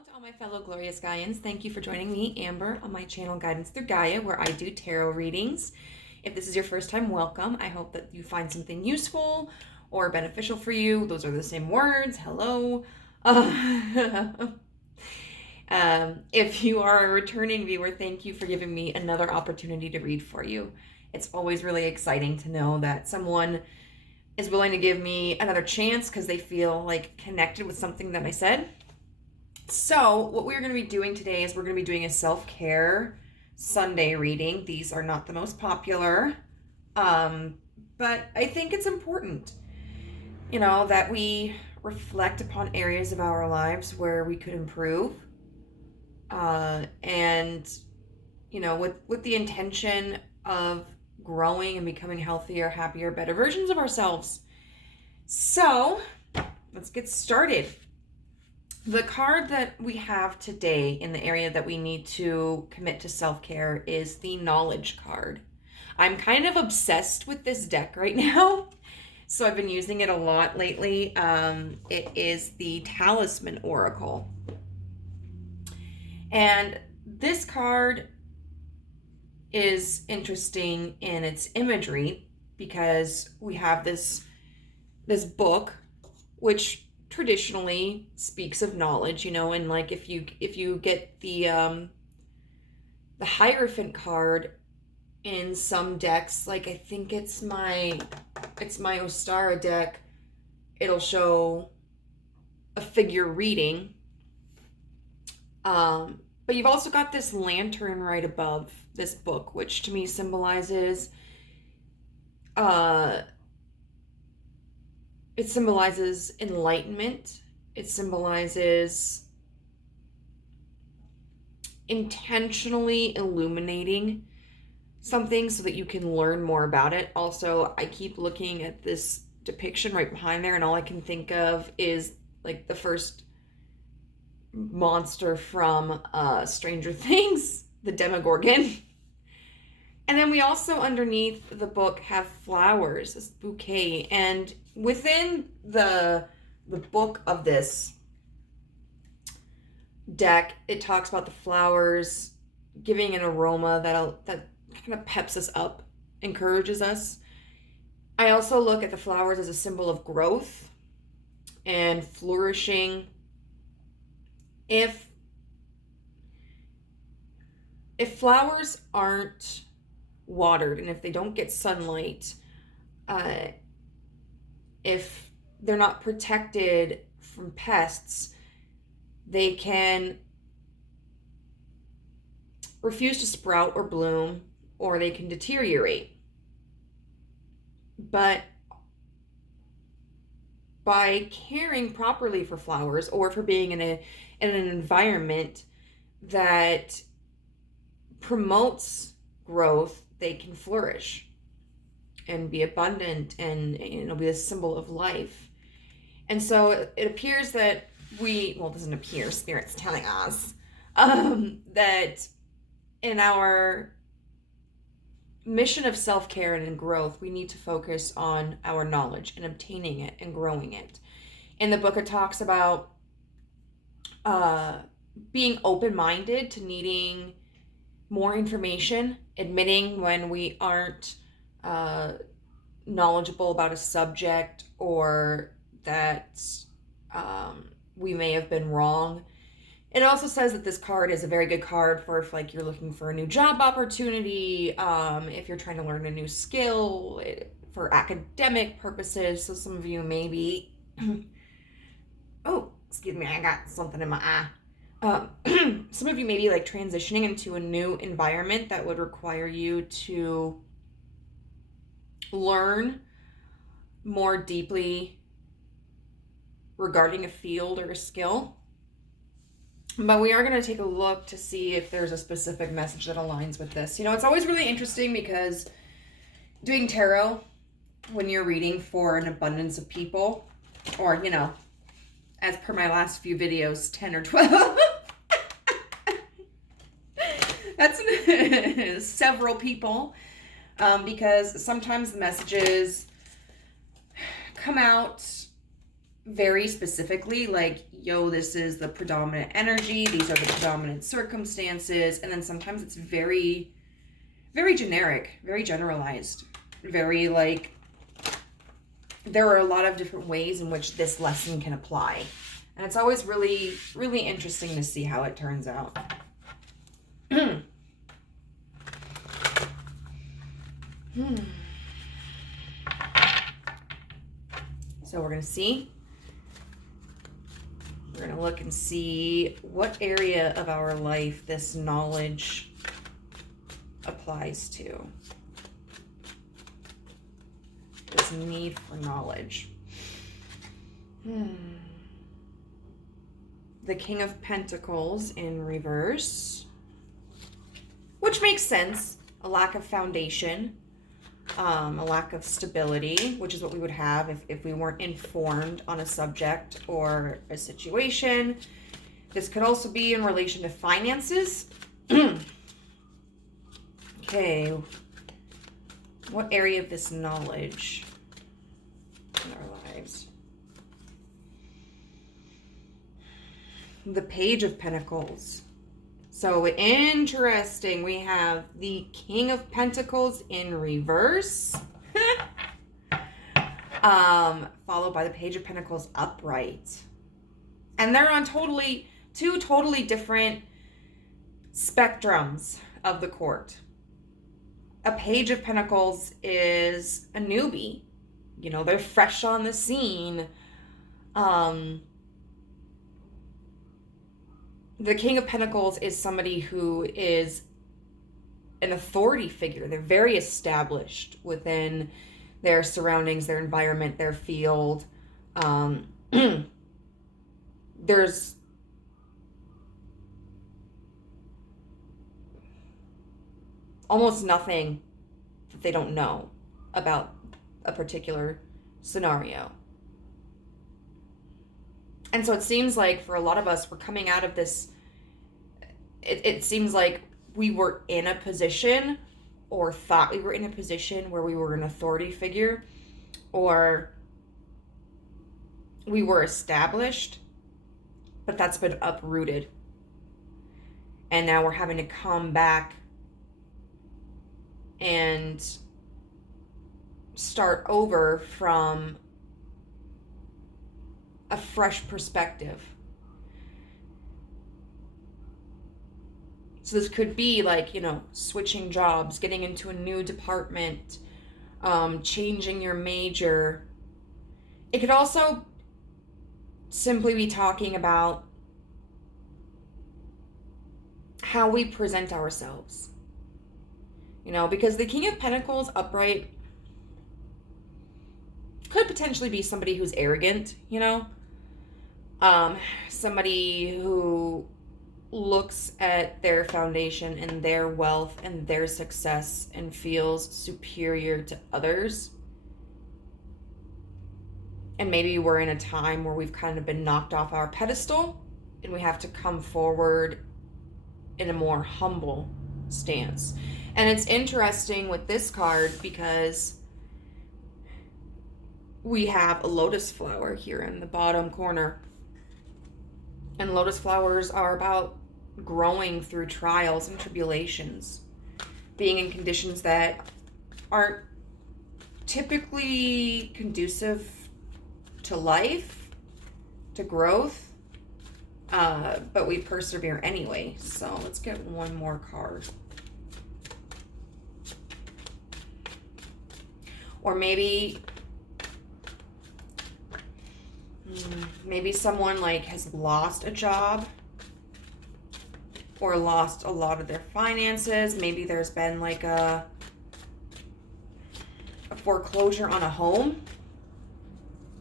Hello to all my fellow glorious Gaians. Thank you for joining me, Amber, on my channel Guidance Through Gaia, where I do tarot readings. If this is your first time, welcome. I hope that you find something useful or beneficial for you. Those are the same words. Hello. If you are a returning viewer, thank you for giving me another opportunity to read for you. It's always really exciting to know that someone is willing to give me another chance because they feel like connected with something that I said. So what we're going to be doing today is we're going to be doing a self-care Sunday reading. These are not the most popular, but I think it's important, that we reflect upon areas of our lives where we could improve, and with the intention of growing and becoming healthier, happier, better versions of ourselves. So let's get started. The card that we have today in the area that we need to commit to self-care is the Knowledge card. I'm kind of obsessed with this deck right now, so I've been using it a lot lately. It is the Talisman Oracle. And this card is interesting in its imagery because we have this book, which traditionally speaks of knowledge, and like if you get the Hierophant card in some decks, like I think it's my Ostara deck, it'll show a figure reading, but you've also got this lantern right above this book, which to me symbolizes it symbolizes enlightenment. It symbolizes intentionally illuminating something so that you can learn more about it. Also, I keep looking at this depiction right behind there, and all I can think of is like the first monster from Stranger Things, the Demogorgon. And then we also, underneath the book, have flowers, this bouquet. And within the book of this deck, it talks about the flowers giving an aroma that kind of peps us up, encourages us. I also look at the flowers as a symbol of growth and flourishing. If flowers aren't watered and if they don't get sunlight, if they're not protected from pests, they can refuse to sprout or bloom, or they can deteriorate. But by caring properly for flowers, or for being in an environment that promotes growth, they can flourish and be abundant and be a symbol of life. And so it appears that it doesn't appear, Spirit's telling us that in our mission of self-care and in growth, we need to focus on our knowledge and obtaining it and growing it. In the book, it talks about being open-minded to needing more information, admitting when we aren't knowledgeable about a subject, or that we may have been wrong. It also says that this card is a very good card for if you're looking for a new job opportunity, if you're trying to learn a new skill, for academic purposes. So some of you may be oh, excuse me, I got something in my eye. Some of you may be transitioning into a new environment that would require you to learn more deeply regarding a field or a skill. But we are going to take a look to see if there's a specific message that aligns with this. It's always really interesting because doing tarot, when you're reading for an abundance of people, or, as per my last few videos, 10 or 12. That's several people, because sometimes the messages come out very specifically, like, yo, this is the predominant energy, these are the predominant circumstances, and then sometimes it's very, very generic, very generalized, very like, there are a lot of different ways in which this lesson can apply. And it's always really, really interesting to see how it turns out. So we're going to see. We're going to look and see what area of our life this knowledge applies to. This need for knowledge. The King of Pentacles in reverse. Which makes sense. A lack of foundation. A lack of stability, which is what we would have if we weren't informed on a subject or a situation. This could also be in relation to finances. Okay. What area of this knowledge in our lives? The Page of Pentacles. So interesting. We have the King of Pentacles in reverse. Followed by the Page of Pentacles upright. And they're on two totally different spectrums of the court. A Page of Pentacles is a newbie. You know, they're fresh on the scene. The King of Pentacles is somebody who is an authority figure. They're very established within their surroundings, their environment, their field. There's almost nothing that they don't know about a particular scenario. And so it seems like for a lot of us, we're coming out of this, it seems like we were in a position or thought we were in a position where we were an authority figure or we were established, but that's been uprooted. And now we're having to come back and start over from a fresh perspective. So this could be like, you know, switching jobs, getting into a new department, changing your major. It could also simply be talking about how we present ourselves. You know, because the King of Pentacles upright could potentially be somebody who's arrogant, you know? Somebody who looks at their foundation and their wealth and their success and feels superior to others. And maybe we're in a time where we've kind of been knocked off our pedestal and we have to come forward in a more humble stance. And it's interesting with this card because we have a lotus flower here in the bottom corner. And lotus flowers are about growing through trials and tribulations, being in conditions that aren't typically conducive to life, to growth, but we persevere anyway. So let's get one more card. Or maybe someone like has lost a job or lost a lot of their finances. Maybe there's been like a foreclosure on a home,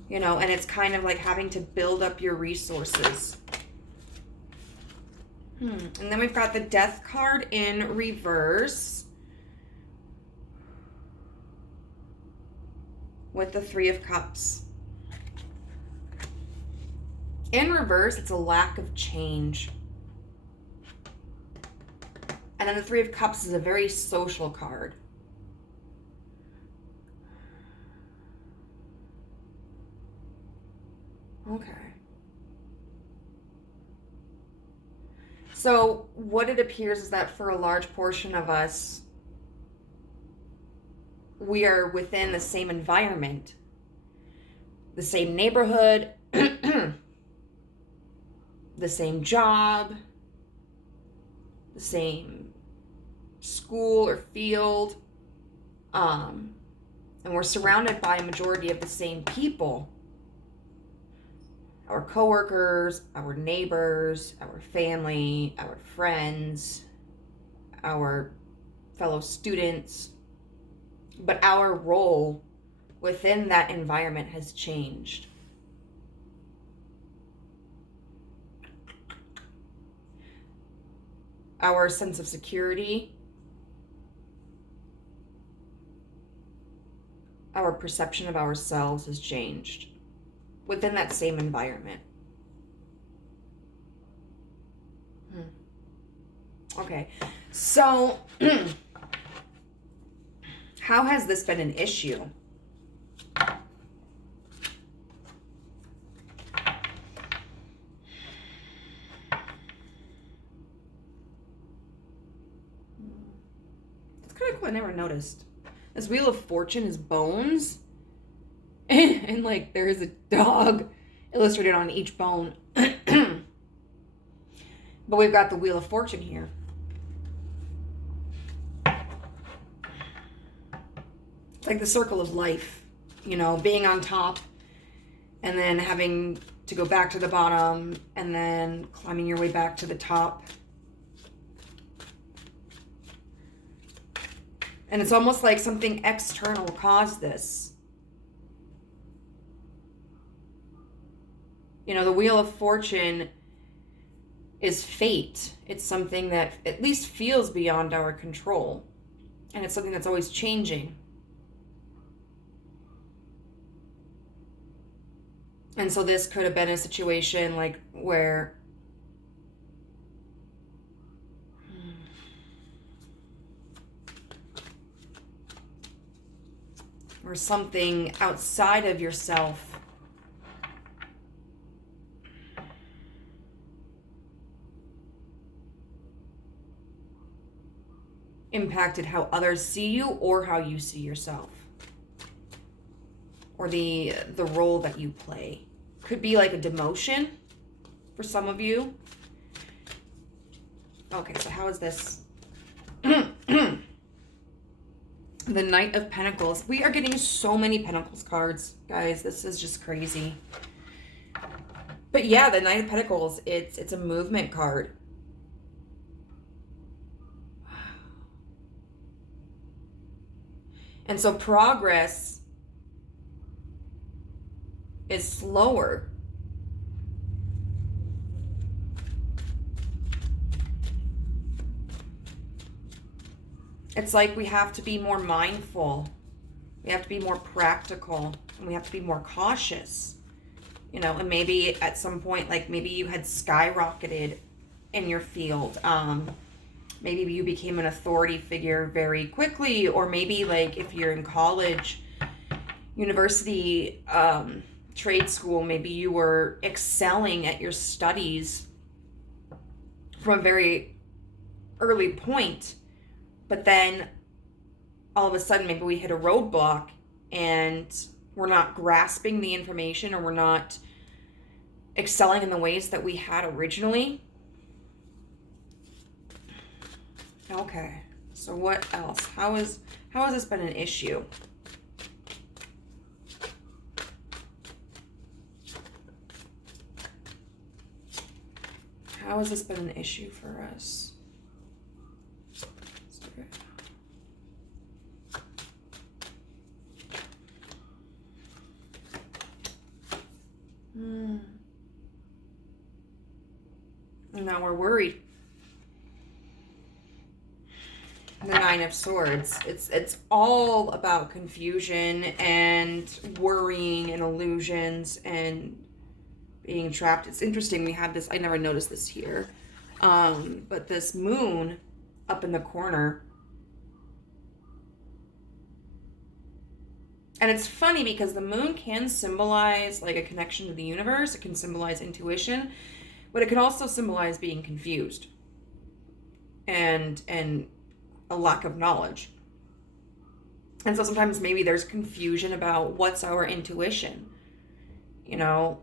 you know, and it's kind of like having to build up your resources. And then we've got the Death card in reverse with the Three of Cups. In reverse, it's a lack of change. And then the Three of Cups is a very social card. Okay. So what it appears is that for a large portion of us, we are within the same environment, the same neighborhood, the same job, the same school or field, and we're surrounded by a majority of the same people. Our coworkers, our neighbors, our family, our friends, our fellow students. But our role within that environment has changed. Our sense of security, our perception of ourselves has changed within that same environment. Okay, so how has this been an issue? It's kind of cool. I never noticed. This Wheel of Fortune is bones. And like there is a dog illustrated on each bone. But we've got the Wheel of Fortune here. It's like the circle of life, you know, being on top and then having to go back to the bottom and then climbing your way back to the top. And it's almost like something external caused this. You know, the Wheel of Fortune is fate. It's something that at least feels beyond our control. And it's something that's always changing. And so this could have been a situation like where something outside of yourself impacted how others see you or how you see yourself, or the role that you play. Could be like a demotion for some of you. Okay, so how is this? The Knight of Pentacles. We are getting so many Pentacles cards, guys. This is just crazy. But yeah, the Knight of Pentacles, it's a movement card. And so progress is slower. It's like we have to be more mindful. We have to be more practical. And we have to be more cautious. You know, and maybe at some point, like maybe you had skyrocketed in your field. Maybe you became an authority figure very quickly. Or maybe like if you're in college, university, trade school, maybe you were excelling at your studies from a very early point, but then all of a sudden maybe we hit a roadblock and we're not grasping the information, or we're not excelling in the ways that we had originally. Okay, so what else? How has this been an issue? How has this been an issue for us? Now we're worried. The Nine of Swords. It's all about confusion and worrying and illusions and being trapped. It's interesting. We have this. I never noticed this here, but this moon up in the corner. And it's funny because the moon can symbolize like a connection to the universe. It can symbolize intuition, but it can also symbolize being confused and a lack of knowledge. And so sometimes maybe there's confusion about what's our intuition. You know,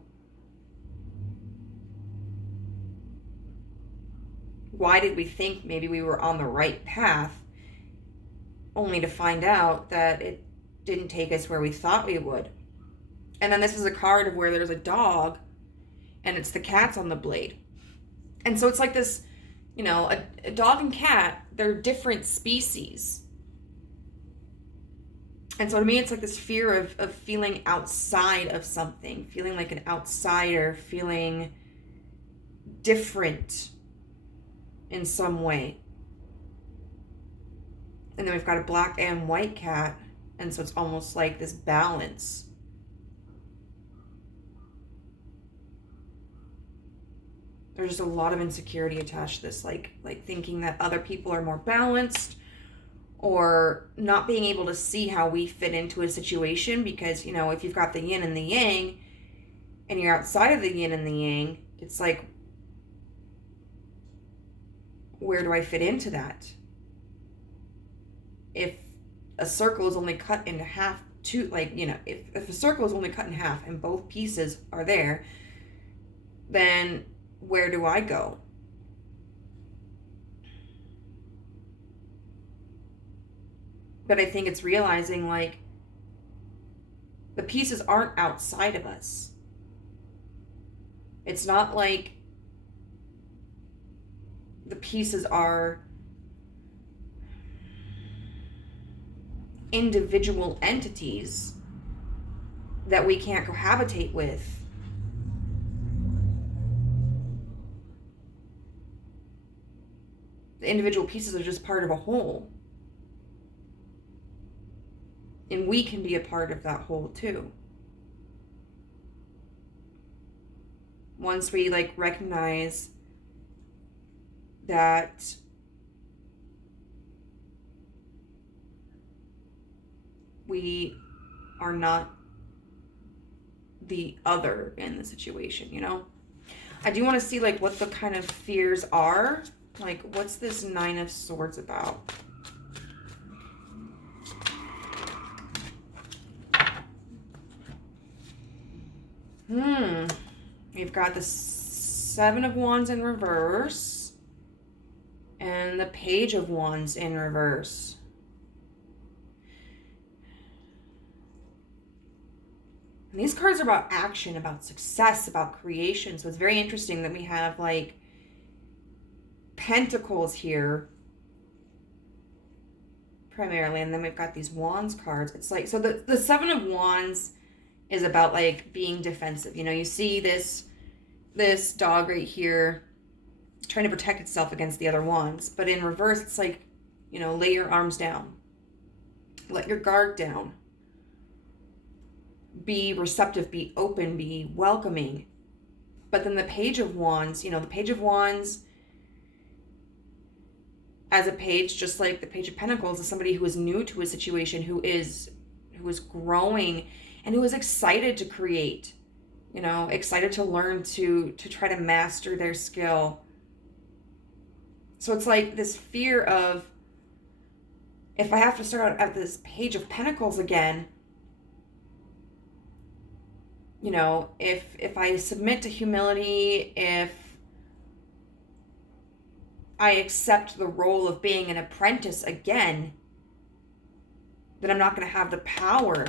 why did we think maybe we were on the right path, only to find out that it didn't take us where we thought we would? And then this is a card of where there's a dog and it's the cat's on the blade. And so it's like this, you know, a dog and cat, they're different species. And so to me, it's like this fear of feeling outside of something, feeling like an outsider, feeling different in some way. And then we've got a black and white cat. And so it's almost like this balance. There's just a lot of insecurity attached to this, like thinking that other people are more balanced, or not being able to see how we fit into a situation, because, you know, if you've got the yin and the yang and you're outside of the yin and the yang, it's like, where do I fit into that? If a circle is only cut into half, if a circle is only cut in half and both pieces are there, then where do I go? But I think it's realizing, like, the pieces aren't outside of us. It's not like the pieces are individual entities that we can't cohabitate with. The individual pieces are just part of a whole. And we can be a part of that whole too. Once we like recognize that we are not the other in the situation, you know? I do want to see like what the kind of fears are. Like, what's this Nine of Swords about? We've got the Seven of Wands in reverse and the Page of Wands in reverse. And these cards are about action, about success, about creation. So it's very interesting that we have like Pentacles here primarily, and then we've got these Wands cards. It's like, so the Seven of Wands is about like being defensive. You know, you see this dog right here trying to protect itself against the other wands, but in reverse it's like, you know, lay your arms down, let your guard down, be receptive, be open, be welcoming. But then the Page of Wands, you know, the Page of Wands as a page, just like the Page of Pentacles, is somebody who is new to a situation, who is growing and who is excited to create, you know, excited to learn, to try to master their skill. So it's like this fear of, if I have to start out at this Page of Pentacles again, you know, if I submit to humility, if I accept the role of being an apprentice again, then I'm not going to have the power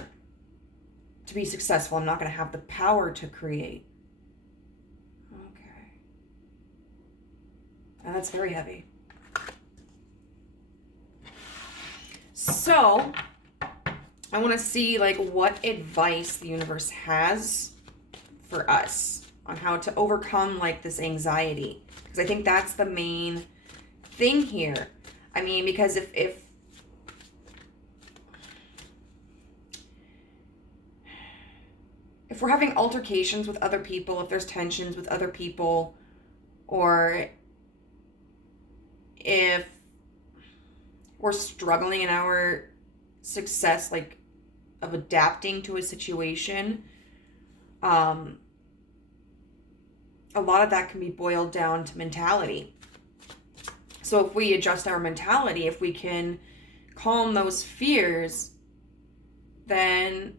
to be successful. I'm not going to have the power to create. Okay. And that's very heavy. So, I want to see like what advice the universe has for us on how to overcome like this anxiety. Because I think that's the main thing here. I mean, because if we're having altercations with other people, if there's tensions with other people, or if we're struggling in our success, like of adapting to a situation, a lot of that can be boiled down to mentality. So if we adjust our mentality, if we can calm those fears, then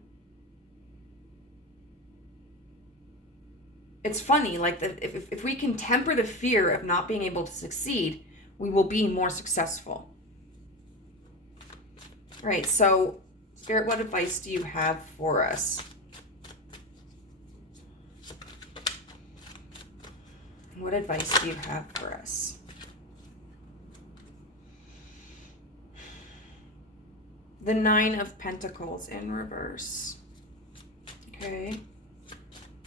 it's funny, like if we can temper the fear of not being able to succeed, we will be more successful. All right, so Spirit, what advice do you have for us? What advice do you have for us? The Nine of Pentacles in reverse. Okay.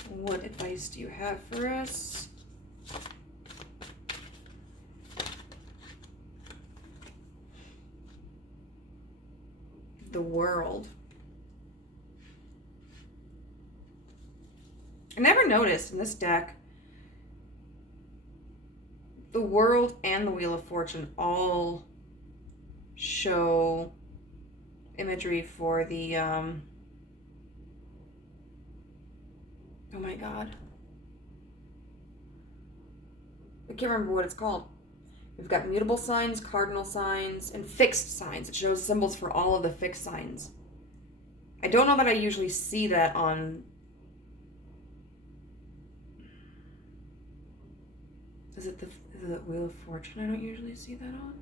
What advice do you have for us? The World. I never noticed in this deck, the World and the Wheel of Fortune all show imagery for the, oh my God. I can't remember what it's called. We've got mutable signs, cardinal signs, and fixed signs. It shows symbols for all of the fixed signs. I don't know that I usually see that on... Is it the Wheel of Fortune I don't usually see that on?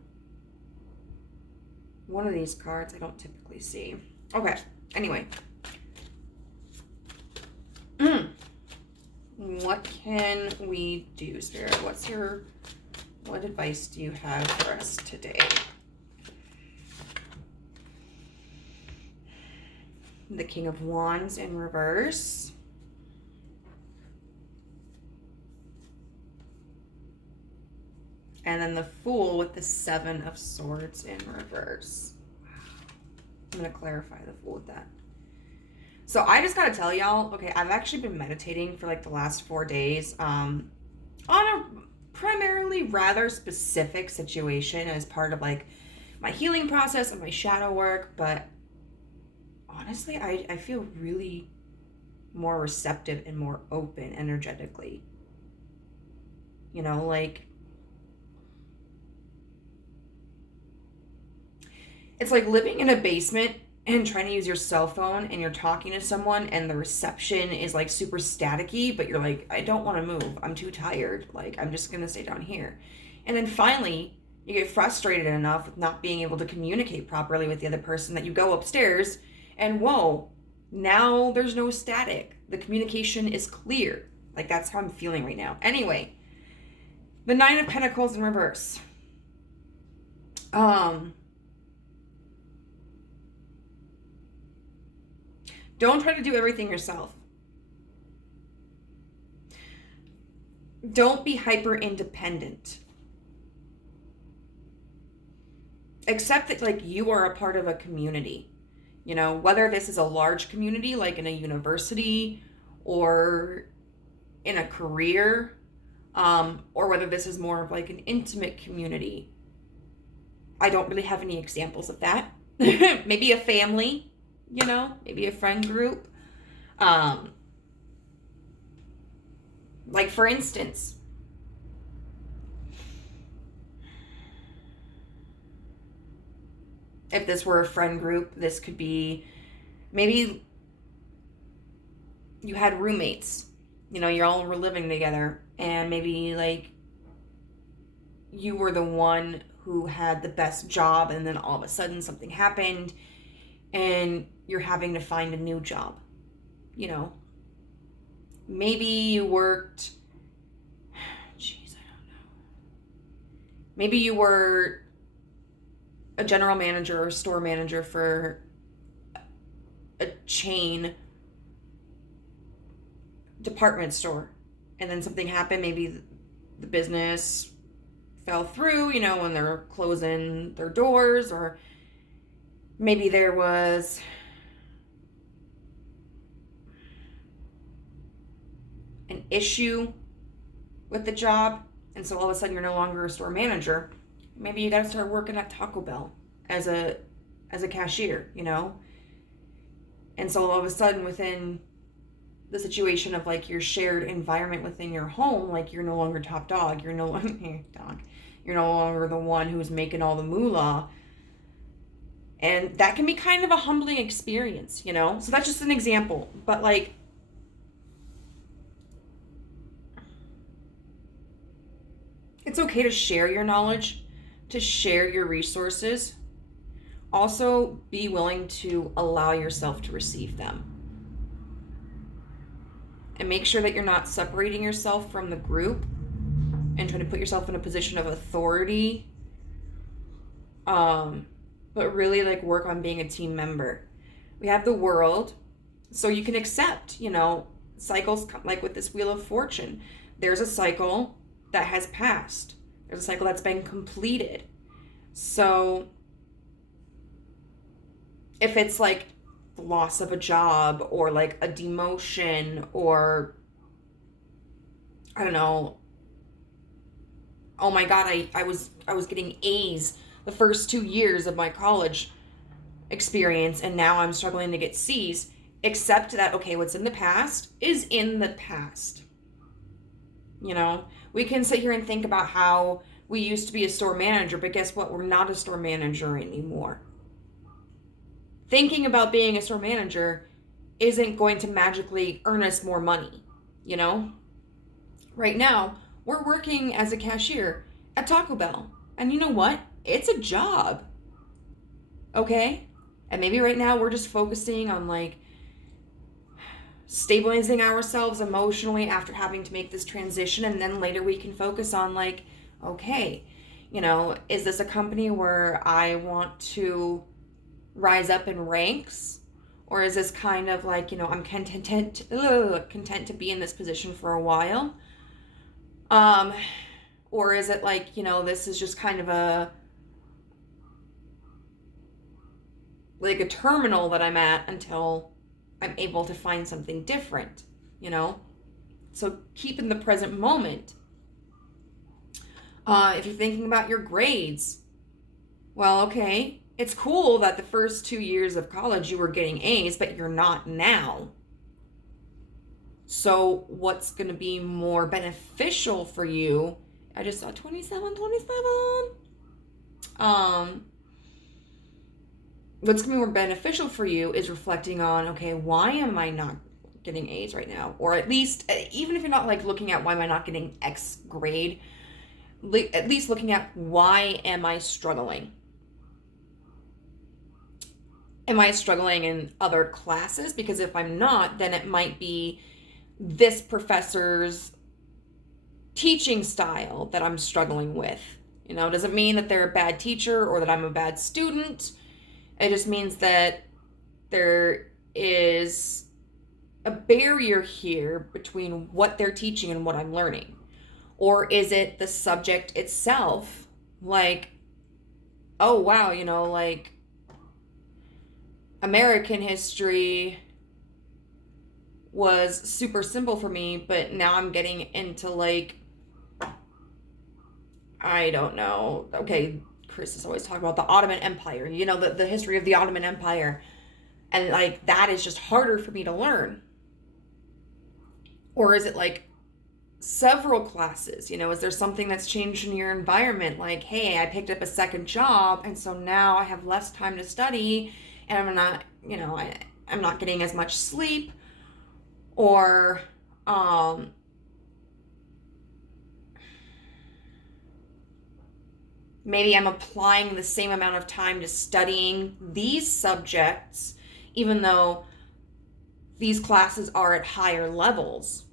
One of these cards I don't typically see. Okay, anyway. What can we do, Spirit? What advice do you have for us today? The King of Wands in reverse. And then the Fool with the Seven of Swords in reverse. I'm going to clarify the Fool with that. So I just got to tell y'all, okay, I've actually been meditating for like the last 4 days on a primarily rather specific situation as part of like my healing process and my shadow work. But honestly, I feel really more receptive and more open energetically. You know, like... It's like living in a basement and trying to use your cell phone and you're talking to someone and the reception is like super staticky, but you're like, I don't want to move. I'm too tired. Like, I'm just going to stay down here. And then finally, you get frustrated enough with not being able to communicate properly with the other person that you go upstairs and whoa, now there's no static. The communication is clear. Like, that's how I'm feeling right now. Anyway, the Nine of Pentacles in reverse. Don't try to do everything yourself. Don't be hyper independent. Accept that like you are a part of a community. You know, whether this is a large community like in a university or in a career, or whether this is more of like an intimate community. I don't really have any examples of that. Maybe a family. You know, maybe a friend group. Like for instance, if this were a friend group, this could be maybe you had roommates. You know, you all were living together and maybe like you were the one who had the best job and then all of a sudden something happened and you're having to find a new job, you know. Maybe you worked, I don't know. Maybe you were a general manager or store manager for a chain department store. And then something happened, maybe the business fell through, you know, when they're closing their doors, or maybe there was an issue with the job, and so all of a sudden you're no longer a store manager. Maybe you got to start working at Taco Bell as a cashier, you know. And so all of a sudden within the situation of like your shared environment within your home, like you're no longer top dog, you're no longer you're no longer the one who's making all the moolah. And that can be kind of a humbling experience, you know? So that's just an example. But like, it's okay to share your knowledge, to share your resources. Also, be willing to allow yourself to receive them. And make sure that you're not separating yourself from the group and trying to put yourself in a position of authority. But really like work on being a team member. We have the world, so you can accept, you know, cycles like with this Wheel of Fortune. There's a cycle that has passed. There's a cycle that's been completed. So if it's like the loss of a job or like a demotion or I don't know, oh my God, I was getting A's the first 2 years of my college experience and now I'm struggling to get C's. Accept that, okay, what's in the past is in the past. You know, we can sit here and think about how we used to be a store manager, but guess what? We're not a store manager anymore. Thinking about being a store manager isn't going to magically earn us more money, you know? Right now, we're working as a cashier at Taco Bell. And you know what? It's a job. Okay? And maybe right now we're just focusing on like stabilizing ourselves emotionally after having to make this transition, and then later we can focus on like, okay, you know, is this a company where I want to rise up in ranks, or is this kind of like, you know, I'm content to be in this position for a while, or is it like, you know, this is just kind of a terminal that I'm at until I'm able to find something different, you know? So keep in the present moment. If you're thinking about your grades, well, okay, it's cool that the first 2 years of college you were getting A's, but you're not now. So what's going to be more beneficial for you? I just saw 27. What's going to be more beneficial for you is reflecting on, okay, why am I not getting A's right now? Or at least, even if you're not like looking at why am I not getting X grade, at least looking at why am I struggling? Am I struggling in other classes? Because if I'm not, then it might be this professor's teaching style that I'm struggling with. You know, it doesn't mean that they're a bad teacher or that I'm a bad student. It just means that there is a barrier here between what they're teaching and what I'm learning. Or is it the subject itself? Like, oh, wow, you know, like American history was super simple for me, but now I'm getting into like, I don't know. Okay, Chris is always talking about the Ottoman Empire, you know, the history of the Ottoman Empire. And like, that is just harder for me to learn. Or is it like several classes? You know, is there something that's changed in your environment? Like, hey, I picked up a second job, and so now I have less time to study, and I'm not, you know, I'm not getting as much sleep. Or, maybe I'm applying the same amount of time to studying these subjects, even though these classes are at higher levels.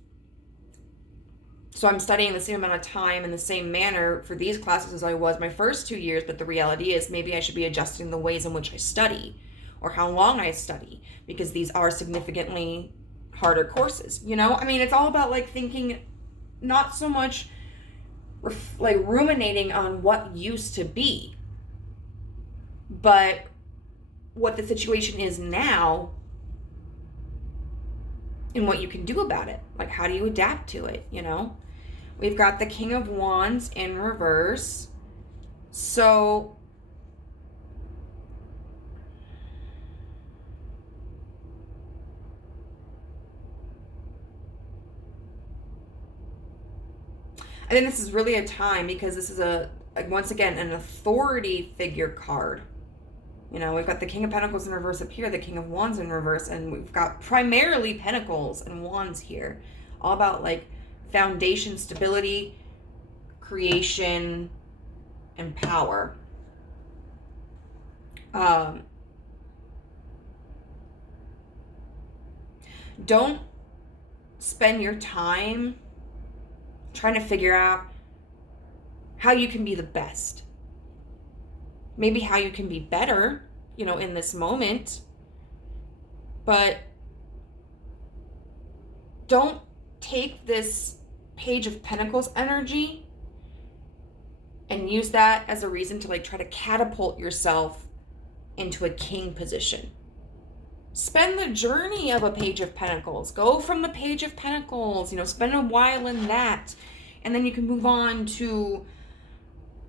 So I'm studying the same amount of time in the same manner for these classes as I was my first 2 years, but the reality is maybe I should be adjusting the ways in which I study or how long I study, because these are significantly harder courses, you know? I mean, it's all about like thinking, not so much like ruminating on what used to be, but what the situation is now and what you can do about it. Like, how do you adapt to it, you know? We've got the King of Wands in reverse. So I think this is really a time, because this is once again, an authority figure card. You know, we've got the King of Pentacles in reverse up here, the King of Wands in reverse, and we've got primarily Pentacles and Wands here. All about like foundation, stability, creation, and power. Don't spend your time trying to figure out how you can be the best. Maybe how you can be better, you know, in this moment. But don't take this Page of Pentacles energy and use that as a reason to like try to catapult yourself into a king position. Spend the journey of a Page of Pentacles. Go from the Page of Pentacles, you know, spend a while in that. And then you can move on to,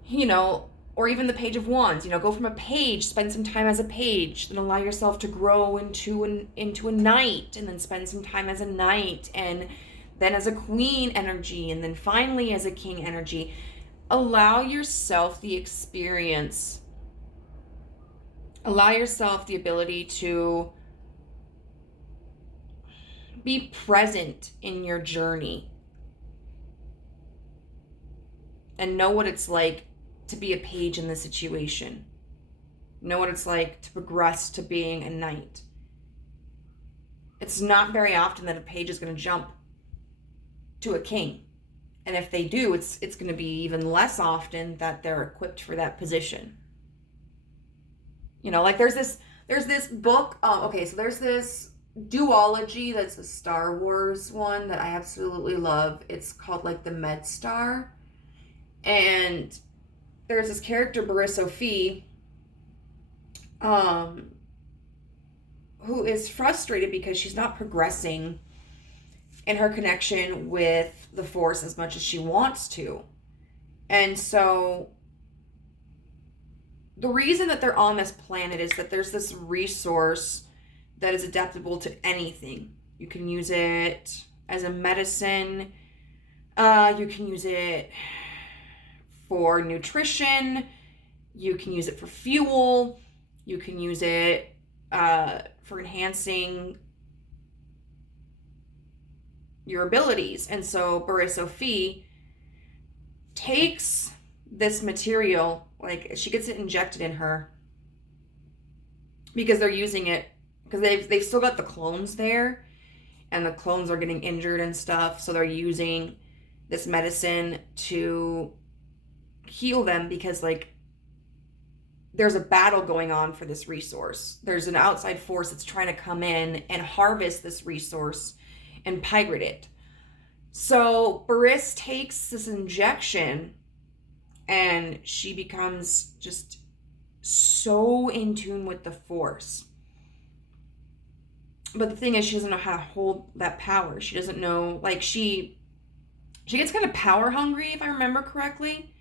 you know, or even the Page of Wands, you know, go from a page, spend some time as a page, then allow yourself to grow into a knight, and then spend some time as a knight, and then as a queen energy, and then finally as a king energy. Allow yourself the experience. Allow yourself the ability to be present in your journey and know what it's like to be a page in this situation. Know what it's like to progress to being a knight. It's not very often that a page is going to jump to a king. And if they do, it's going to be even less often that they're equipped for that position. You know, like there's this book. Okay, so there's this duology that's a Star Wars one that I absolutely love. It's called like the Med Star. And there's this character, Barriss Sophie, who is frustrated because she's not progressing in her connection with the Force as much as she wants to. And so the reason that they're on this planet is that there's this resource that is adaptable to anything. You can use it as a medicine. You can use it for nutrition. You can use it for fuel. You can use it for enhancing your abilities. And so Barriss Sophie takes this material, like she gets it injected in her because they're using it, because they've still got the clones there, and the clones are getting injured and stuff, so they're using this medicine to heal them, because like there's a battle going on for this resource. There's an outside force that's trying to come in and harvest this resource and pirate it. So Barriss takes this injection and she becomes just so in tune with the Force. But the thing is, she doesn't know how to hold that power. She doesn't know, like she gets kind of power hungry, if I remember correctly.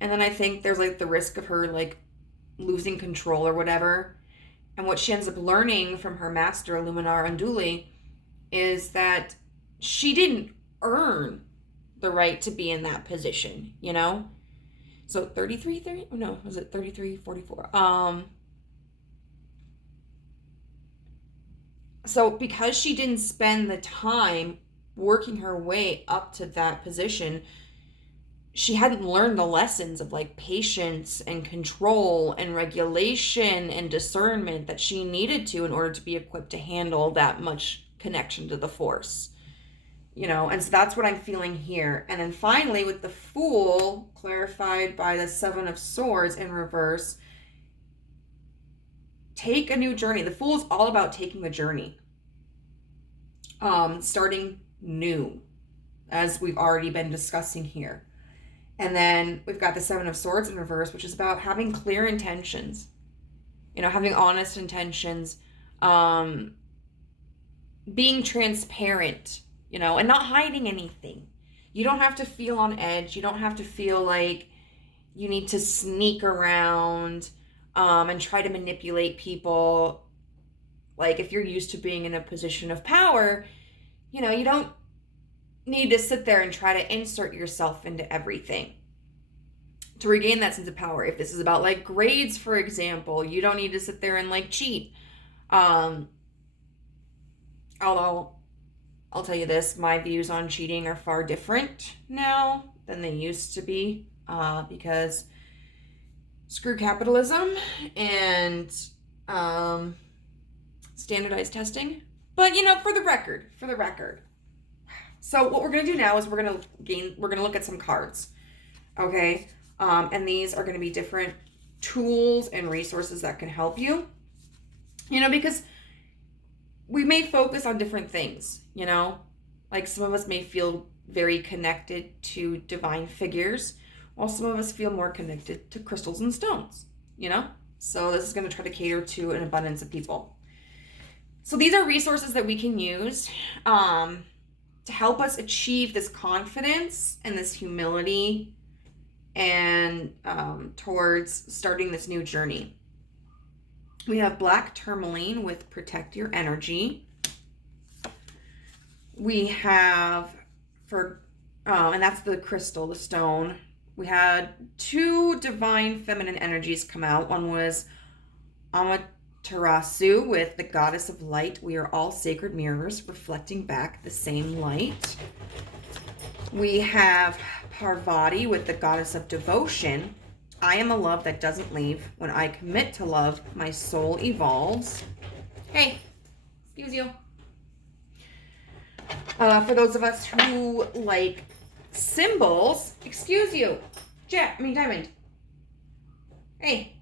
And then I think there's like the risk of her like losing control or whatever. And what she ends up learning from her master, Luminar Unduli, is that she didn't earn the right to be in that position, you know? So 33, oh no, was it 33, 44? So because she didn't spend the time working her way up to that position, she hadn't learned the lessons of like patience and control and regulation and discernment that she needed to in order to be equipped to handle that much connection to the Force, you know. And so that's what I'm feeling here. And then finally, with the Fool clarified by the Seven of Swords in reverse, take a new journey. The Fool is all about taking the journey, starting new, as we've already been discussing here. And then we've got the Seven of Swords in reverse, which is about having clear intentions, you know, having honest intentions, being transparent, you know, and not hiding anything. You don't have to feel on edge. You don't have to feel like you need to sneak around and try to manipulate people. Like if you're used to being in a position of power, you know, you don't need to sit there and try to insert yourself into everything to regain that sense of power. If this is about like grades, for example, you don't need to sit there and like cheat. Although I'll tell you this, my views on cheating are far different now than they used to be, because screw capitalism and standardized testing. But for the record. So what we're gonna do now is we're gonna look at some cards, okay? And these are gonna be different tools and resources that can help you, because we may focus on different things, like some of us may feel very connected to divine figures, while some of us feel more connected to crystals and stones, So this is going to try to cater to an abundance of people. So these are resources that we can use to help us achieve this confidence and this humility and towards starting this new journey. We have black tourmaline with Protect Your Energy. We have and that's the crystal, the stone. We had 2 divine feminine energies come out. One was Amaterasu with the goddess of light. We are all sacred mirrors reflecting back the same light. We have Parvati with the goddess of devotion. I am a love that doesn't leave. When I commit to love, my soul evolves. Hey, excuse you. For those of us who like symbols, excuse you. Diamond. Hey.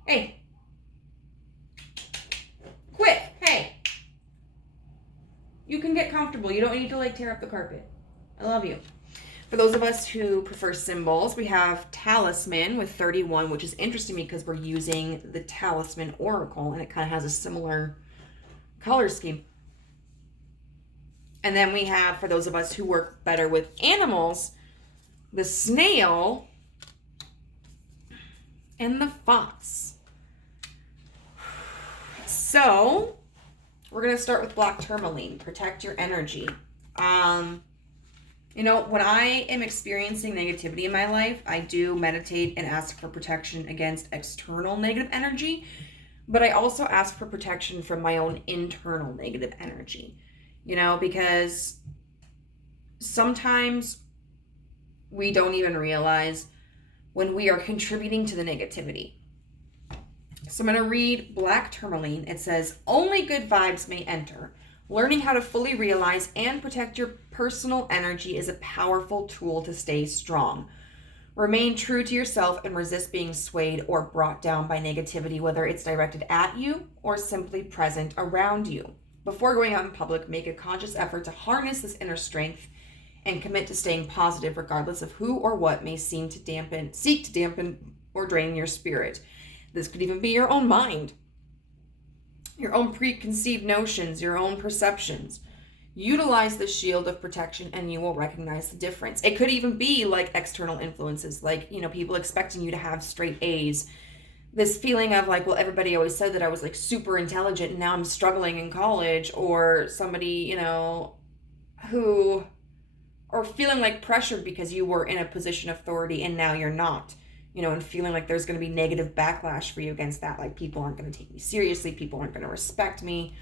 Quit, hey. You can get comfortable. You don't need to tear up the carpet. I love you. For those of us who prefer symbols, we have Talisman with 31, which is interesting because we're using the Talisman Oracle, and it kind of has a similar color scheme. And then we have, for those of us who work better with animals, the snail and the fox. So, we're going to start with black tourmaline, Protect Your Energy. When I am experiencing negativity in my life, I do meditate and ask for protection against external negative energy, but I also ask for protection from my own internal negative energy, because sometimes we don't even realize when we are contributing to the negativity. So I'm going to read black tourmaline. It says, only good vibes may enter. Learning how to fully realize and protect your personal energy is a powerful tool to stay strong. Remain true to yourself and resist being swayed or brought down by negativity, whether it's directed at you or simply present around you. Before going out in public, make a conscious effort to harness this inner strength and commit to staying positive regardless of who or what may seek to dampen or drain your spirit. This could even be your own mind, your own preconceived notions, your own perceptions. Utilize the shield of protection and you will recognize the difference. It could even be like external influences, like, people expecting you to have straight A's. This feeling of everybody always said that I was super intelligent and now I'm struggling in college, or somebody, or feeling pressured because you were in a position of authority and now you're not. And feeling like there's going to be negative backlash for you against that. People aren't going to take me seriously. People aren't going to respect me.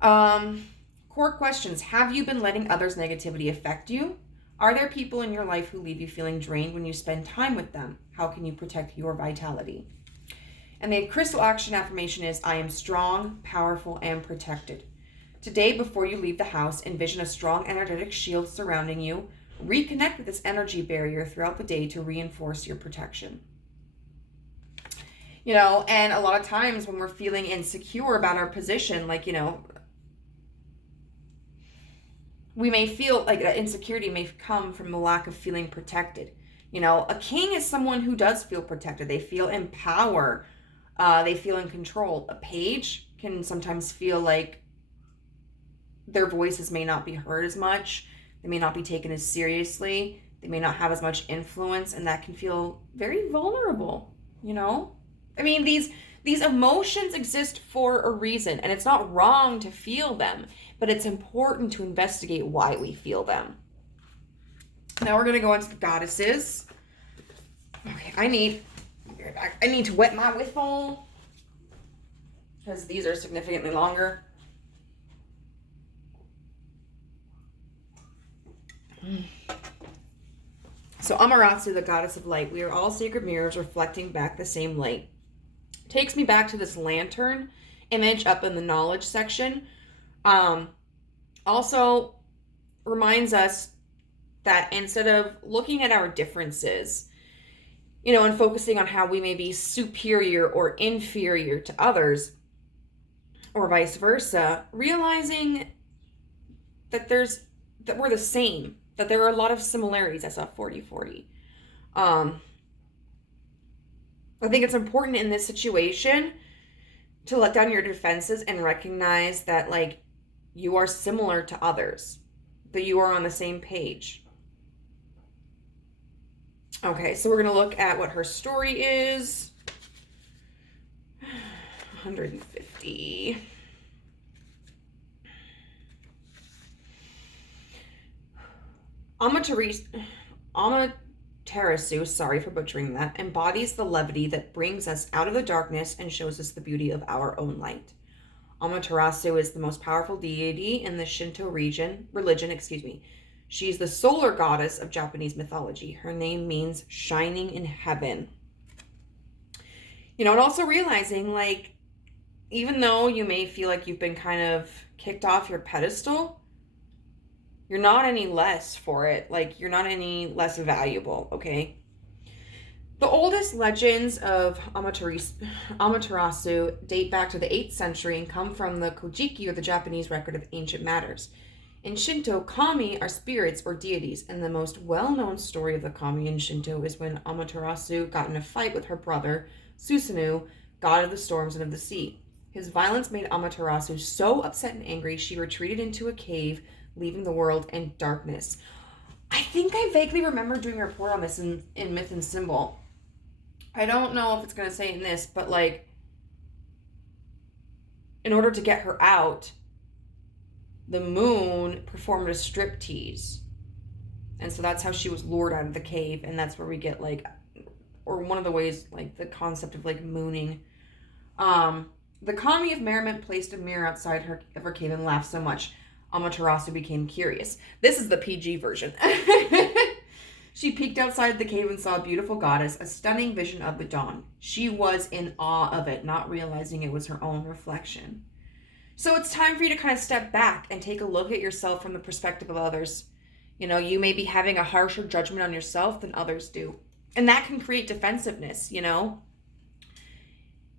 Core questions. Have you been letting others' negativity affect you? Are there people in your life who leave you feeling drained when you spend time with them? How can you protect your vitality? And the crystal action affirmation is, I am strong, powerful, and protected. Today, before you leave the house, envision a strong energetic shield surrounding you. Reconnect with this energy barrier throughout the day to reinforce your protection. And a lot of times when we're feeling insecure about our position, we may feel like that insecurity may come from the lack of feeling protected. A king is someone who does feel protected. They feel in power. They feel in control. A page can sometimes feel like their voices may not be heard as much. They may not be taken as seriously. They may not have as much influence, and that can feel very vulnerable, These emotions exist for a reason, and it's not wrong to feel them, but it's important to investigate why we feel them. Now we're going to go into the goddesses. Okay, I need to wet my whistle because these are significantly longer. So Amaterasu, the goddess of light, we are all sacred mirrors reflecting back the same light. Takes me back to this lantern image up in the knowledge section. Also reminds us that instead of looking at our differences, and focusing on how we may be superior or inferior to others, or vice versa, realizing that we're the same, that there are a lot of similarities. That's a 40-40. I think it's important in this situation to let down your defenses and recognize that, like, you are similar to others, that you are on the same page. Okay, so we're going to look at what her story is. 150. Amaterasu, sorry for butchering that, embodies the levity that brings us out of the darkness and shows us the beauty of our own light. Amaterasu is the most powerful deity in the Shinto religion. She's the solar goddess of Japanese mythology. Her name means shining in heaven. And also realizing, like, even though you may feel like you've been kind of kicked off your pedestal, you're not any less for it. Like, you're not any less valuable, okay? The oldest legends of Amaterasu date back to the 8th century and come from the Kojiki, or the Japanese record of ancient matters. In Shinto, kami are spirits or deities, and the most well-known story of the kami in Shinto is when Amaterasu got in a fight with her brother, Susanoo, god of the storms and of the sea. His violence made Amaterasu so upset and angry, she retreated into a cave, leaving the world in darkness. I think I vaguely remember doing a report on this in Myth and Symbol. I don't know if it's going to say in this, but, like, in order to get her out, the moon performed a striptease. And so that's how she was lured out of the cave. And that's where we get, like, or one of the ways, like, the concept of, like, mooning. The kami of merriment placed a mirror outside of her cave and laughed so much, Amaterasu became curious. This is the PG version. She peeked outside the cave and saw a beautiful goddess, a stunning vision of the dawn. She was in awe of it, not realizing it was her own reflection. So it's time for you to kind of step back and take a look at yourself from the perspective of others. You may be having a harsher judgment on yourself than others do. And that can create defensiveness,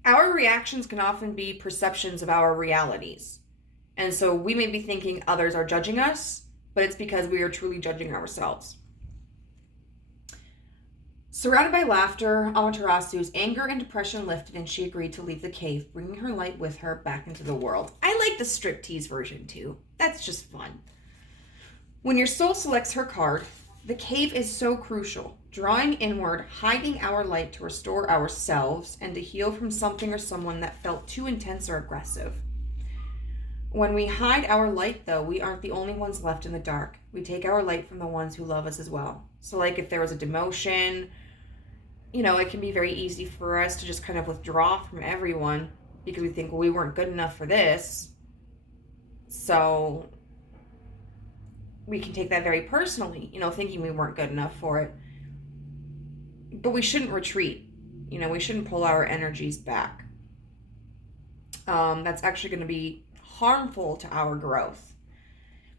Our reactions can often be perceptions of our realities. And so we may be thinking others are judging us, but it's because we are truly judging ourselves. Surrounded by laughter, Amaterasu's anger and depression lifted, and she agreed to leave the cave, bringing her light with her back into the world. I like the striptease version too. That's just fun. When your soul selects her card, the cave is so crucial, drawing inward, hiding our light to restore ourselves and to heal from something or someone that felt too intense or aggressive. When we hide our light, though, we aren't the only ones left in the dark. We take our light from the ones who love us as well. So, like, if there was a demotion, it can be very easy for us to just kind of withdraw from everyone because we think, well, we weren't good enough for this. So we can take that very personally, thinking we weren't good enough for it. But we shouldn't retreat. We shouldn't pull our energies back. That's actually going to be harmful to our growth.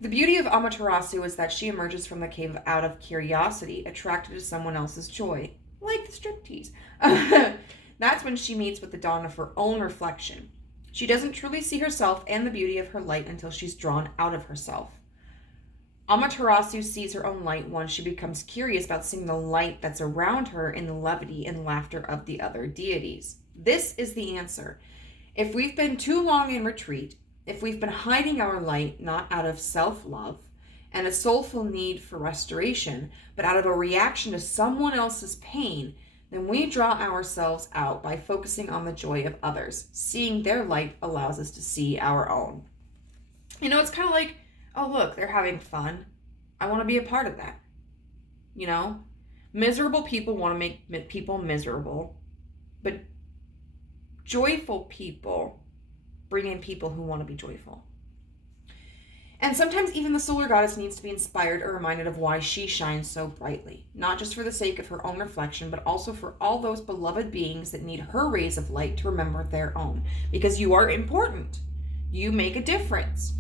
The beauty of Amaterasu is that she emerges from the cave out of curiosity, attracted to someone else's joy, like the striptease. That's when she meets with the dawn of her own reflection. She doesn't truly see herself and the beauty of her light until she's drawn out of herself. Amaterasu sees her own light once she becomes curious about seeing the light that's around her in the levity and laughter of the other deities. This is the answer. If we've been too long in retreat, if we've been hiding our light not out of self-love and a soulful need for restoration, but out of a reaction to someone else's pain, then we draw ourselves out by focusing on the joy of others. Seeing their light allows us to see our own. It's kind of like, oh, look, they're having fun. I want to be a part of that. you know? Miserable people want to make people miserable, but joyful people bring in people who want to be joyful. And sometimes even the solar goddess needs to be inspired or reminded of why she shines so brightly, not just for the sake of her own reflection, but also for all those beloved beings that need her rays of light to remember their own. Because you are important. You make a difference.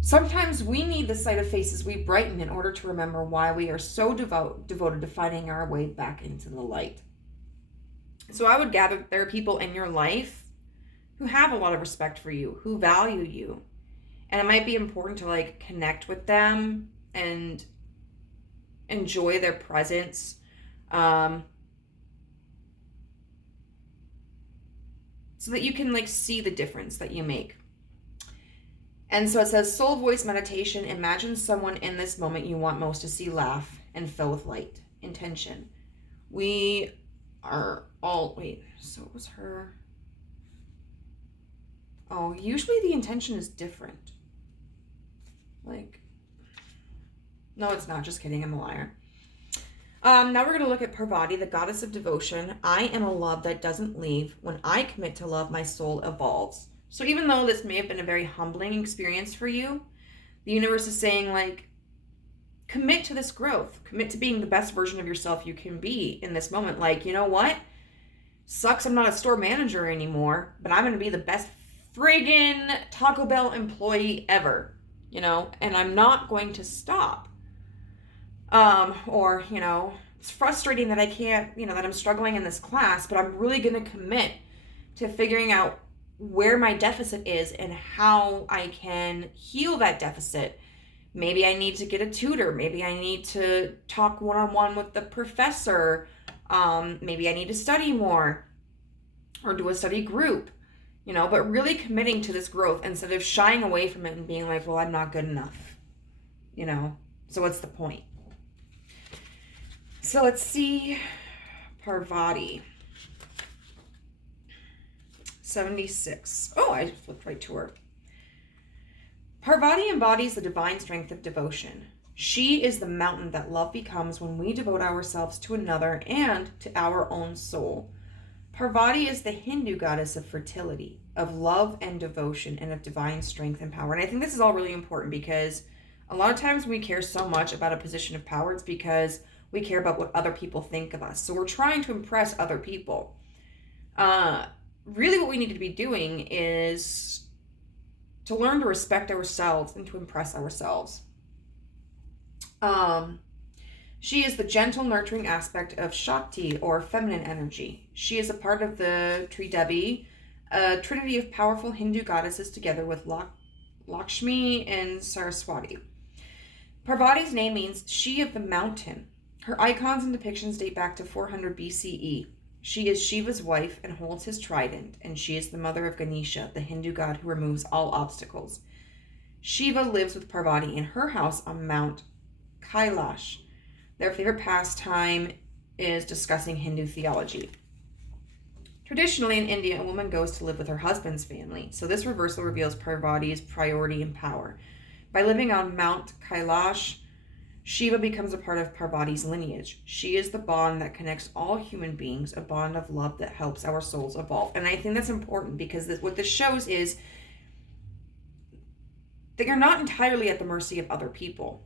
Sometimes we need the sight of faces we brighten in order to remember why we are so devoted to finding our way back into the light. So I would gather that there are people in your life who have a lot of respect for you, who value you. And it might be important to like connect with them and enjoy their presence. So that you can like see the difference that you make. And so it says, soul voice meditation. Imagine someone in this moment you want most to see laugh and fill with light. Intention. We are all, wait, so it was her. Oh, usually the intention is different. Like, no, it's not. Just kidding. I'm a liar. Now we're going to look at Parvati, the goddess of devotion. I am a love that doesn't leave. When I commit to love, my soul evolves. So even though this may have been a very humbling experience for you, the universe is saying, like, commit to this growth. Commit to being the best version of yourself you can be in this moment. Like, you know what? Sucks I'm not a store manager anymore, but I'm going to be the best friggin' Taco Bell employee ever. You know, and I'm not going to stop. Or, you know, it's frustrating that I can't, you know, that I'm struggling in this class, but I'm really going to commit to figuring out where my deficit is and how I can heal that deficit. Maybe I need to get a tutor. Maybe I need to talk one-on-one with the professor. Maybe I need to study more or do a study group. You know, but really committing to this growth instead of shying away from it and being like, well, I'm not good enough. You know, so what's the point? So let's see. Parvati. 76. Oh, I flipped right to her. Parvati embodies the divine strength of devotion. She is the mountain that love becomes when we devote ourselves to another and to our own soul. Parvati is the Hindu goddess of fertility, of love and devotion, and of divine strength and power. And I think this is all really important because a lot of times we care so much about a position of power, it's because we care about what other people think of us. So we're trying to impress other people. Really what we need to be doing is to learn to respect ourselves and to impress ourselves. She is the gentle, nurturing aspect of Shakti, or feminine energy. She is a part of the Tridevi, a trinity of powerful Hindu goddesses together with Lakshmi and Saraswati. Parvati's name means she of the mountain. Her icons and depictions date back to 400 BCE. She is Shiva's wife and holds his trident, and she is the mother of Ganesha, the Hindu god who removes all obstacles. Shiva lives with Parvati in her house on Mount Kailash. Their favorite pastime is discussing Hindu theology. Traditionally in India, a woman goes to live with her husband's family, so this reversal reveals Parvati's priority and power. By living on Mount Kailash, Shiva becomes a part of Parvati's lineage. She is the bond that connects all human beings, a bond of love that helps our souls evolve. And I think that's important because what this shows is that you're not entirely at the mercy of other people.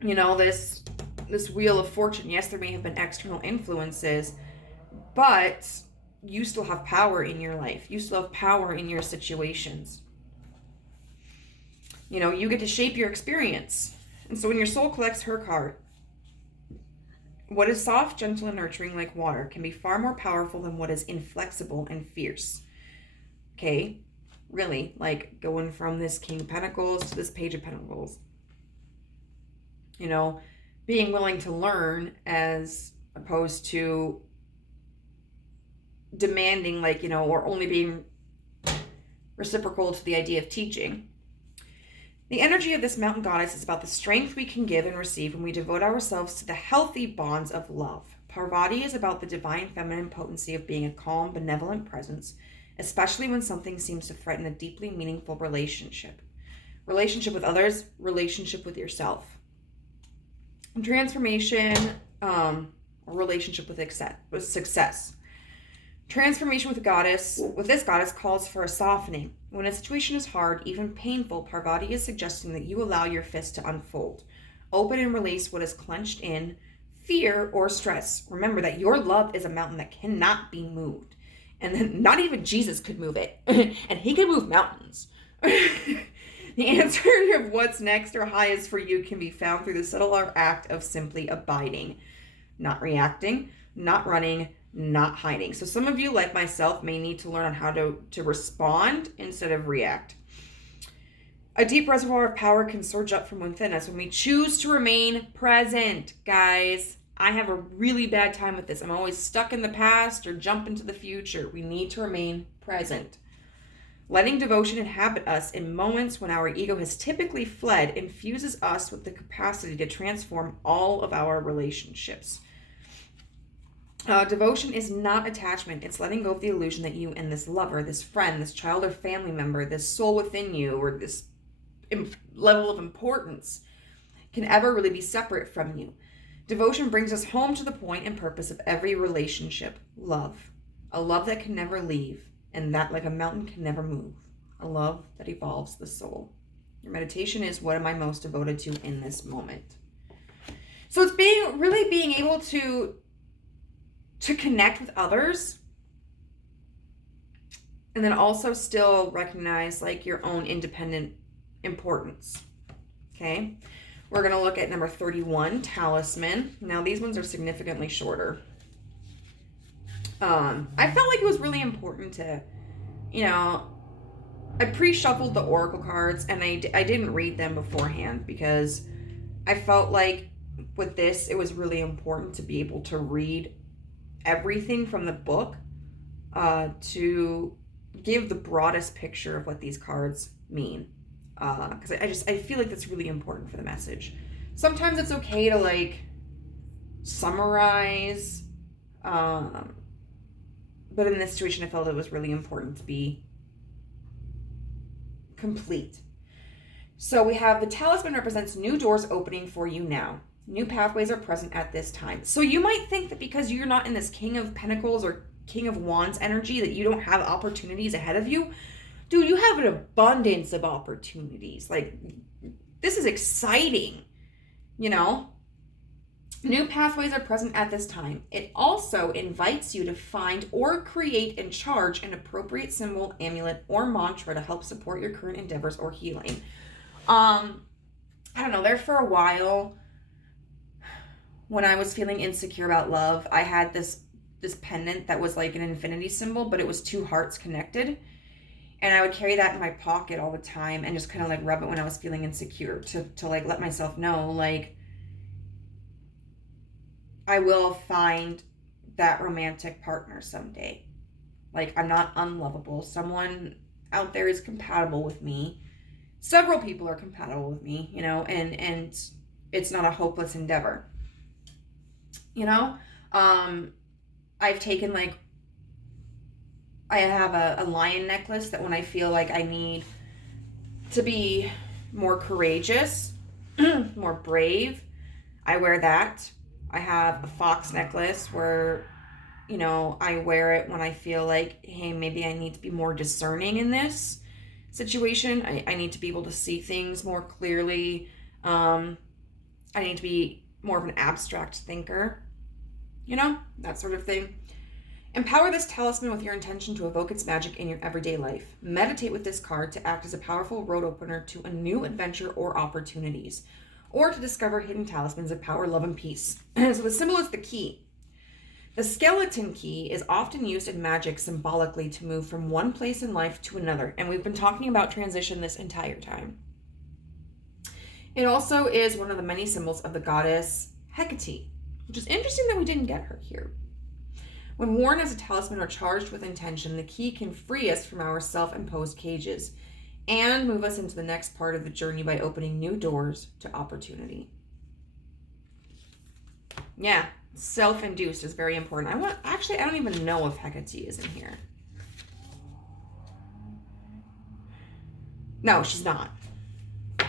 You know, this wheel of fortune, yes, there may have been external influences, but you still have power in your life. You still have power in your situations. You know, you get to shape your experience. And so when your soul collects her card, what is soft, gentle, and nurturing like water can be far more powerful than what is inflexible and fierce. Okay? Really, like going from this King of Pentacles to this Page of Pentacles. You know, being willing to learn as opposed to demanding, like, you know, or only being reciprocal to the idea of teaching. The energy of this mountain goddess is about the strength we can give and receive when we devote ourselves to the healthy bonds of love. Parvati is about the divine feminine potency of being a calm, benevolent presence, especially when something seems to threaten a deeply meaningful relationship. Relationship with others, relationship with yourself. Transformation, a relationship with success. Transformation with this goddess calls for a softening. When a situation is hard, even painful, Parvati is suggesting that you allow your fist to unfold. Open and release what is clenched in fear or stress. Remember that your love is a mountain that cannot be moved. And then not even Jesus could move it. And he can move mountains. The answer of what's next or highest for you can be found through the subtle act of simply abiding. Not reacting, not running, not hiding. So some of you, like myself, may need to learn on how to respond instead of react. A deep reservoir of power can surge up from within us when we choose to remain present, guys. I have a really bad time with this. I'm always stuck in the past or jump into the future. We need to remain present. Letting devotion inhabit us in moments when our ego has typically fled infuses us with the capacity to transform all of our relationships. Devotion is not attachment. It's letting go of the illusion that you and this lover, this friend, this child or family member, this soul within you, or this level of importance can ever really be separate from you. Devotion brings us home to the point and purpose of every relationship. Love. A love that can never leave, and that like a mountain can never move. A love that evolves the soul. Your meditation is, what am I most devoted to in this moment? So it's being able to connect with others, and then also still recognize like your own independent importance. Okay, we're going to look at number 31, talisman. Now these ones are significantly shorter. I felt like it was really important to, I pre-shuffled the oracle cards and I didn't read them beforehand because I felt like with this, it was really important to be able to read everything from the book to give the broadest picture of what these cards mean. Because I feel like that's really important for the message. Sometimes it's okay to like summarize, but in this situation, I felt it was really important to be complete. So we have the talisman represents new doors opening for you now. New pathways are present at this time. So you might think that because you're not in this King of Pentacles or King of Wands energy that you don't have opportunities ahead of you. Dude, you have an abundance of opportunities. Like, this is exciting, New pathways are present at this time. It also invites you to find or create and charge an appropriate symbol, amulet, or mantra to help support your current endeavors or healing. I don't know, there for a while, when I was feeling insecure about love, I had this pendant that was like an infinity symbol, but it was two hearts connected. And I would carry that in my pocket all the time and just kind of like rub it when I was feeling insecure to like let myself know, like, I will find that romantic partner someday. Like, I'm not unlovable. Someone out there is compatible with me. Several people are compatible with me, and it's not a hopeless endeavor. I've taken like, I have a lion necklace that when I feel like I need to be more courageous, more brave, I wear that. I have a fox necklace where, I wear it when I feel like, hey, maybe I need to be more discerning in this situation. I need to be able to see things more clearly. I need to be more of an abstract thinker, that sort of thing. Empower this talisman with your intention to evoke its magic in your everyday life. Meditate with this card to act as a powerful road opener to a new adventure or opportunities, or to discover hidden talismans of power, love, and peace. So the symbol is the key. The skeleton key is often used in magic symbolically to move from one place in life to another, and we've been talking about transition this entire time. It also is one of the many symbols of the goddess Hecate, which is interesting that we didn't get her here. When worn as a talisman or charged with intention, the key can free us from our self-imposed cages and move us into the next part of the journey by opening new doors to opportunity. Yeah, self-induced is very important. I don't even know if Hecate is in here. No, she's not.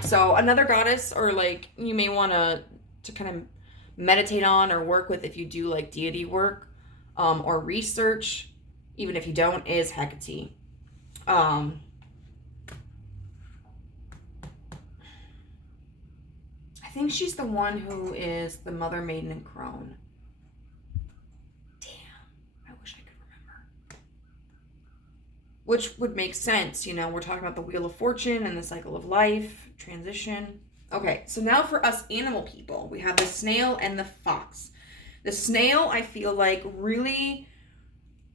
So another goddess, or like you may want to kind of meditate on or work with if you do like deity work or research, even if you don't, is Hecate. I think she's the one who is the mother, maiden, and crone. Damn, I wish I could remember. Which would make sense, you know, we're talking about the Wheel of Fortune and the cycle of life, transition. Okay, so now for us animal people, we have the snail and the fox. The snail, I feel like, really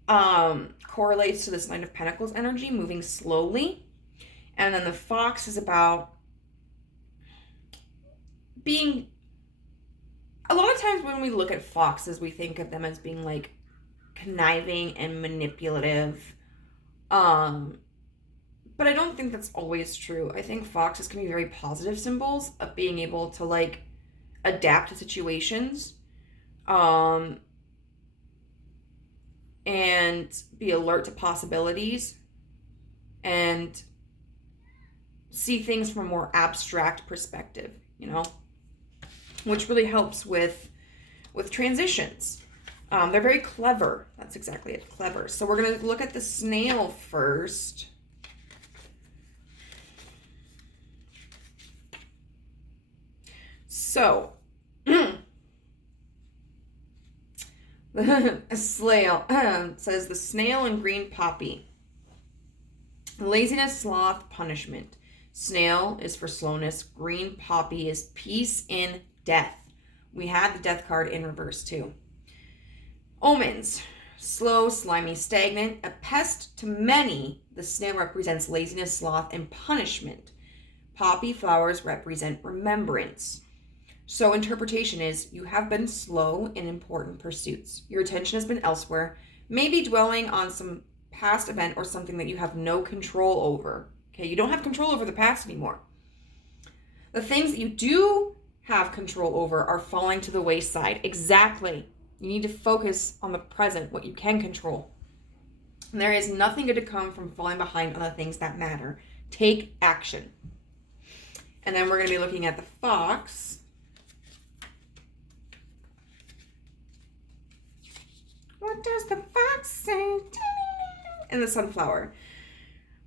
correlates to this Knight of Pentacles energy, moving slowly. And then the fox is about being, a lot of times when we look at foxes, we think of them as being like conniving and manipulative. But I don't think that's always true. I think foxes can be very positive symbols of being able to like adapt to situations, and be alert to possibilities and see things from a more abstract perspective, you know, which really helps with transitions. They're very clever. That's exactly it, clever. So we're going to look at the snail first. So, a snail says the snail and green poppy. Laziness, sloth, punishment. Snail is for slowness. Green poppy is peace in death. We had the death card in reverse too. Omens. Slow, slimy, stagnant. A pest to many. The snail represents laziness, sloth, and punishment. Poppy flowers represent remembrance. So interpretation is you have been slow in important pursuits. Your attention has been elsewhere, maybe dwelling on some past event or something that you have no control over. Okay, you don't have control over the past anymore. The things that you do have control over are falling to the wayside. Exactly. You need to focus on the present, what you can control. And there is nothing good to come from falling behind on the things that matter. Take action. And then we're going to be looking at the fox. What does the fox say? And the sunflower.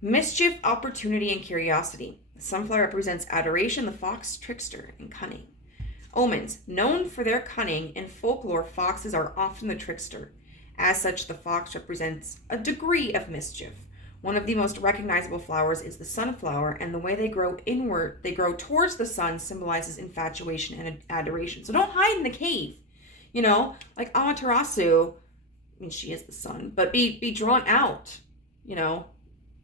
Mischief, opportunity, and curiosity. The sunflower represents adoration, the fox, trickster, and cunning. Omens. Known for their cunning, in folklore, foxes are often the trickster. As such, the fox represents a degree of mischief. One of the most recognizable flowers is the sunflower, and the way they grow inward, they grow towards the sun, symbolizes infatuation and adoration. So don't hide in the cave. You know, like Amaterasu, I mean, she is the sun, but be drawn out, you know,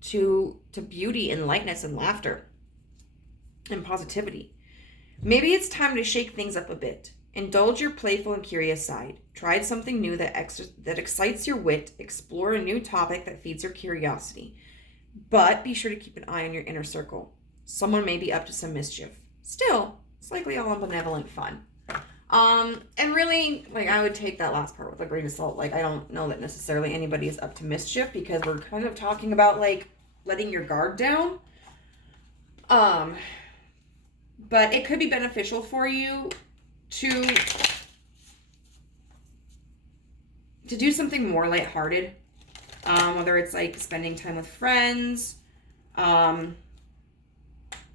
to beauty and lightness and laughter and positivity. Maybe it's time to shake things up a bit. Indulge your playful and curious side. Try something new that excites your wit. Explore a new topic that feeds your curiosity. But be sure to keep an eye on your inner circle. Someone may be up to some mischief. Still, it's likely all benevolent fun. And really, like, I would take that last part with a grain of salt. Like, I don't know that necessarily anybody is up to mischief because we're kind of talking about, like, letting your guard down. But it could be beneficial for you to do something more lighthearted. Whether it's, like, spending time with friends, going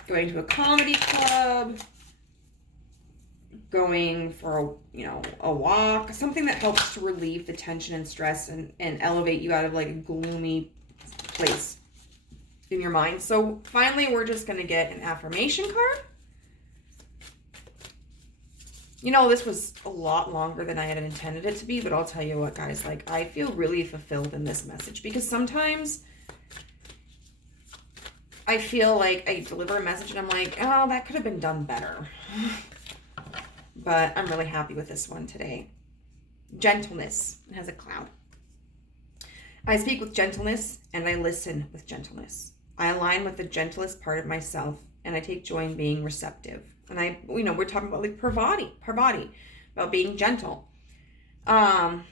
to a comedy club, going for a walk, something that helps to relieve the tension and stress and elevate you out of like a gloomy place in your mind. So finally, we're just going to get an affirmation card. You know, this was a lot longer than I had intended it to be, but I'll tell you what, guys, like, I feel really fulfilled in this message because sometimes I feel like I deliver a message and I'm like, oh, that could have been done better. But I'm really happy with this one today. Gentleness. It has a cloud. I speak with gentleness and I listen with gentleness. I align with the gentlest part of myself and I take joy in being receptive. And we're talking about like Parvati, about being gentle. Open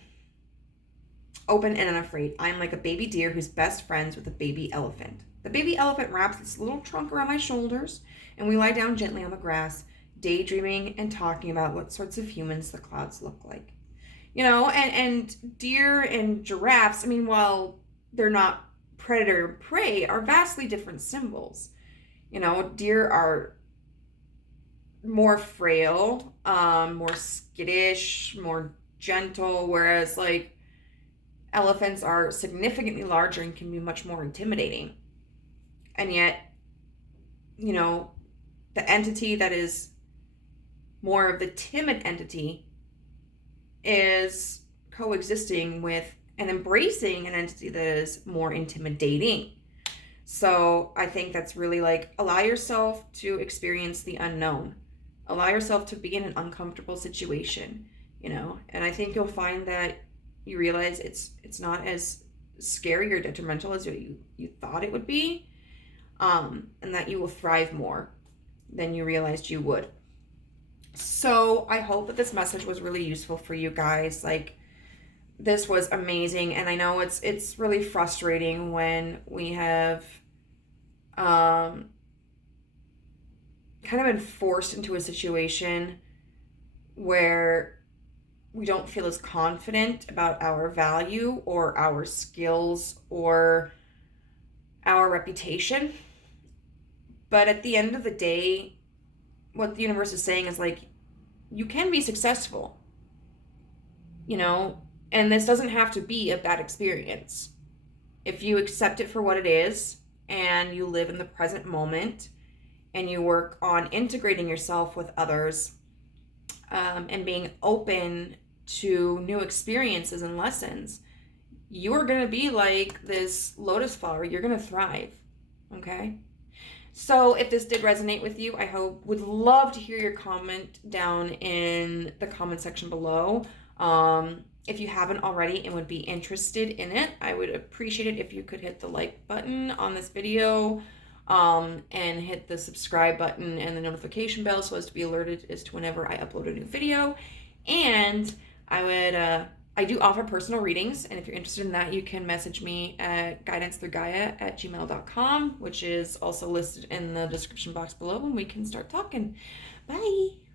and unafraid. I'm like a baby deer who's best friends with a baby elephant. The baby elephant wraps its little trunk around my shoulders and we lie down gently on the grass, daydreaming and talking about what sorts of humans the clouds look like. You know, and deer and giraffes, I mean, while they're not predator and prey, are vastly different symbols. You know, deer are more frail, more skittish, more gentle, whereas like elephants are significantly larger and can be much more intimidating. And yet, you know, the entity that is more of the timid entity is coexisting with and embracing an entity that is more intimidating. So I think that's really like, allow yourself to experience the unknown. Allow yourself to be in an uncomfortable situation, you know, and I think you'll find that you realize it's not as scary or detrimental as you thought it would be, and that you will thrive more than you realized you would. So I hope that this message was really useful for you guys. Like, this was amazing, and I know it's really frustrating when we have kind of been forced into a situation where we don't feel as confident about our value or our skills or our reputation. But at the end of the day, what the universe is saying is like, you can be successful, you know, and this doesn't have to be a bad experience. If you accept it for what it is and you live in the present moment and you work on integrating yourself with others, and being open to new experiences and lessons, you're going to be like this lotus flower. You're going to thrive. Okay? So if this did resonate with you, I would love to hear your comment down in the comment section below. If you haven't already and would be interested in it, I would appreciate it if you could hit the like button on this video, and hit the subscribe button and the notification bell so as to be alerted as to whenever I upload a new video. And I do offer personal readings, and if you're interested in that, you can message me at guidancethroughgaia@gmail.com, which is also listed in the description box below, and we can start talking. Bye!